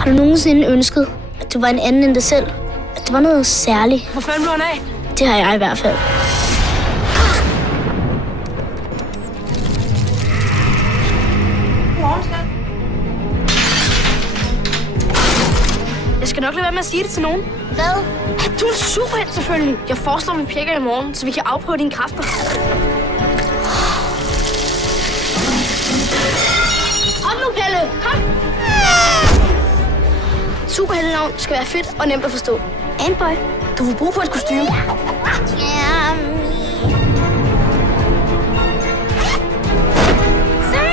Har du nogensinde ønsket, at du var en anden end dig selv? At du var noget særligt? Hvor fanden blev han af? Det har jeg i hvert fald. Jeg skal nok lade være med at sige det til nogen. Hvad? Du er superhelt, selvfølgelig. Jeg foreslår, at vi pjekker i morgen, så vi kan afprøve dine kræfter. Kom nu, Pelle! Kom! Superheltenavn skal være fedt og nemt at forstå. Antboy, Du får brug for et kostume. Se!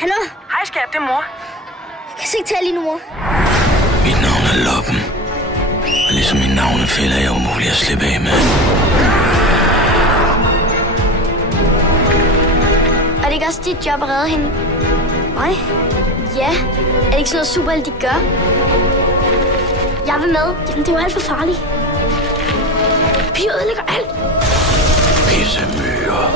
Hallo? Hej skat, det er mor. Jeg kan ikke tale lige nu, mor. Mit navn er Loppen. Og ligesom min navnefælde er jeg umulig at slippe af med. Er det ikke også dit job at redde hende? Nej. Ja. Er det ikke sådan noget superhelt, de gør? Jeg vil med. Jamen, det er jo alt for farligt. Piger ødelægger alt. Pissemyrer.